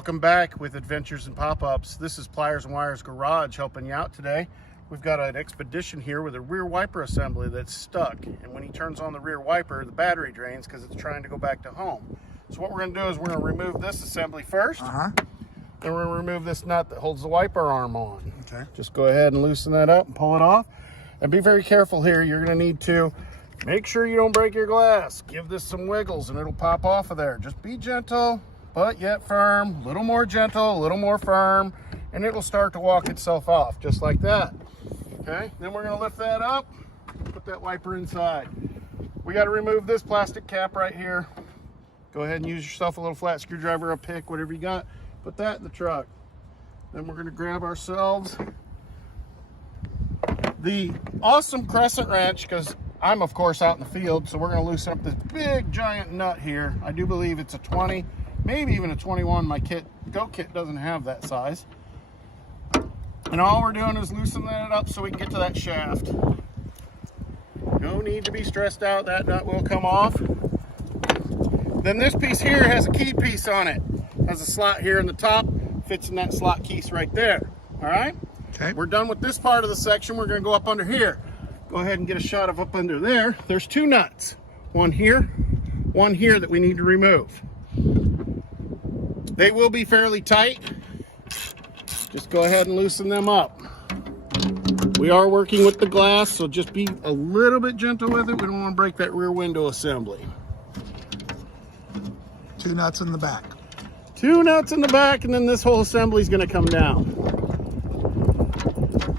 Welcome back with Adventures and Pop-Ups. This is Pliers and Wires Garage helping you out today. We've got an expedition here with a rear wiper assembly that's stuck. And when he turns on the rear wiper, the battery drains because it's trying to go back to home. So what we're going to do is we're going to remove this assembly first. Then we're going to remove this nut that holds the wiper arm on. Okay. Just go ahead and loosen that up and pull it off. And be very careful here. You're going to need to make sure you don't break your glass. Give this some wiggles and it'll pop off of there. Just be gentle, but yet firm. A little more gentle, a little more firm, and it'll start to walk itself off, just like that. Okay, then we're gonna lift that up, put that wiper inside. We gotta remove this plastic cap right here. Go ahead and use yourself a little flat screwdriver, a pick, whatever you got. Put that in the truck. Then we're gonna grab ourselves the awesome crescent wrench, because I'm of course out in the field, so we're gonna loosen up this big giant nut here. I do believe it's a 20, maybe even a 21. My goat kit doesn't have that size. And all we're doing is loosening it up so we can get to that shaft. No need to be stressed out, that nut will come off. Then this piece here has a key piece on it. Has a slot here in the top, fits in that slot piece right there. All right? Okay. We're done with this part of the section. We're gonna go up under here. Go ahead and get a shot of up under there. There's two nuts. One here that we need to remove. They will be fairly tight. Just go ahead and loosen them up. We are working with the glass, so just be a little bit gentle with it. We don't want to break that rear window assembly. Two nuts in the back. Two nuts in the back, and then this whole assembly is going to come down.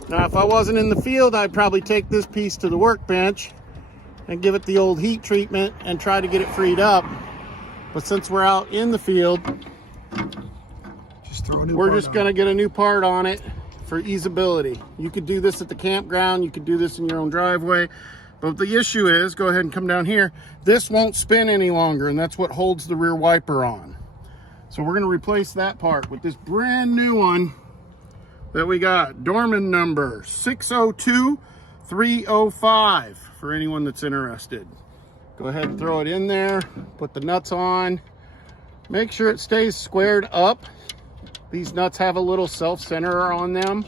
Now, if I wasn't in the field, I'd probably take this piece to the workbench and give it the old heat treatment and try to get it freed up. But since we're out in the field, we're just going to get a new part on it for easeability. You could do this at the campground. You could do this in your own driveway. But the issue is, go ahead and come down here. This won't spin any longer, and that's what holds the rear wiper on. So we're going to replace that part with this brand new one that we got. Dorman number 602305 for anyone that's interested. Go ahead and throw it in there. Put the nuts on. Make sure it stays squared up. These nuts have a little self-centerer on them.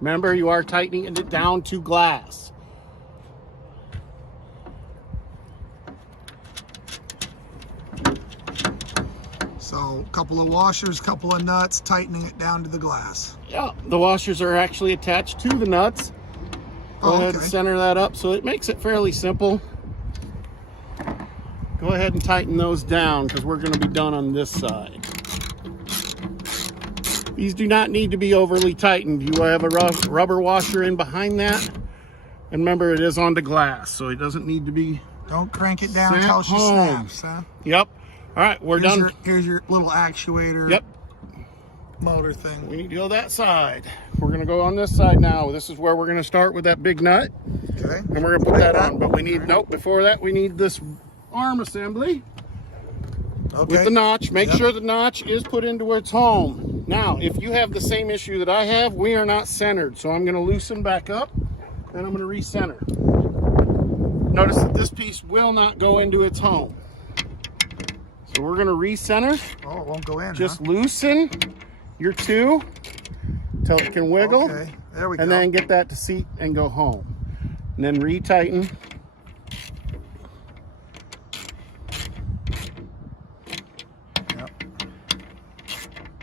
Remember, you are tightening it down to glass. So a couple of washers, couple of nuts, tightening it down to the glass. Yeah, the washers are actually attached to the nuts. Go ahead and center that up, so it makes it fairly simple. Go ahead and tighten those down because we're going to be done on this side. These do not need to be overly tightened. You have a rubber washer in behind that. And remember, it is onto glass, so it doesn't need to be. Don't crank it down until she snaps, huh? Yep. All right, we're done. Here's your little actuator. Yep. Motor thing. We need to go that side. We're going to go on this side now. This is where we're going to start with that big nut. Okay. And we're going to put that on. But we need, nope, before that, we need this arm assembly with the notch. Make sure the notch is put into its home. Now, if you have the same issue that I have, we are not centered. So I'm going to loosen back up and I'm going to recenter. Notice that this piece will not go into its home. So we're going to recenter. Oh, it won't go in. Just loosen your two till it can wiggle. Okay, there we go. And then get that to seat and go home. And then retighten.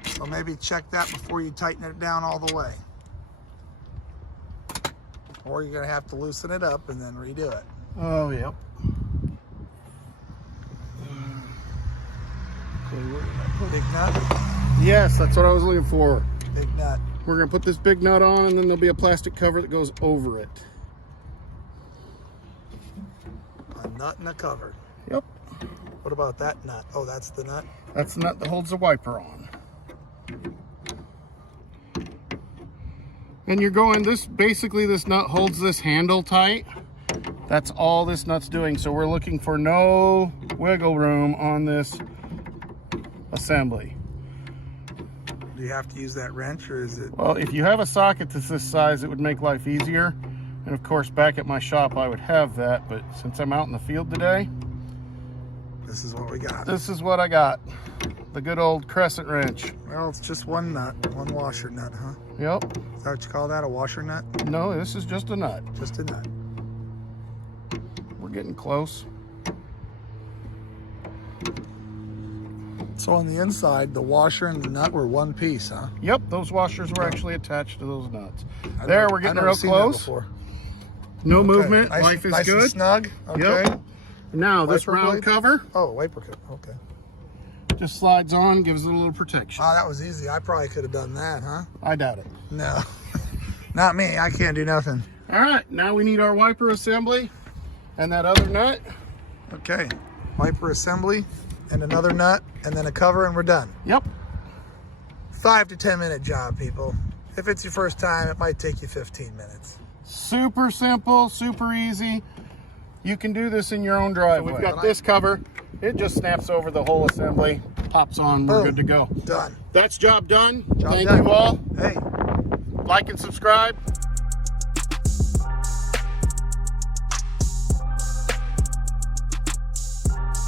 So maybe check that before you tighten it down all the way. Or you're going to have to loosen it up and then redo it. Oh, yep. Big nut? Yes, that's what I was looking for. Big nut. We're going to put this big nut on, and then there'll be a plastic cover that goes over it. A nut and a cover. Yep. What about that nut? Oh, that's the nut? That's the nut that holds the wiper on. And you're going, basically this nut holds this handle tight. That's all this nut's doing. So we're looking for no wiggle room on this assembly. Do you have to use that wrench, or is it? Well, if you have a socket that's this size, it would make life easier. And of course, back at my shop, I would have that. But since I'm out in the field today, This is what we got. This is what I got. The good old crescent wrench. Well, it's just one nut, one washer nut, huh? Yep. Is that what you call that, a washer nut? No, this is just a nut. Just a nut. We're getting close. So on the inside, the washer and the nut were one piece, huh? Yep, those washers were actually attached to those nuts. I've There, never- we're getting I've real never seen that close. before. No Okay. movement. Nice, Life is nice good. and snug. Okay. Yep. Now this Wiper round blade? cover Oh, wiper kit. Okay. just slides on, gives it a little protection. Oh, that was easy. I probably could have done that, huh? I doubt it. No. Not me. I can't do nothing. All right, now we need our wiper assembly and that other nut. Okay. Wiper assembly and another nut and then a cover and we're done. Yep. 5 to 10 minute job, people. If it's your first time, it might take you 15 minutes. Super simple, super easy. You can do this in your own driveway. We've got this cover. It just snaps over the whole assembly, pops on, we're Boom. good to go. Done. That's job done. Job Thank done. you all. Hey. Like and subscribe.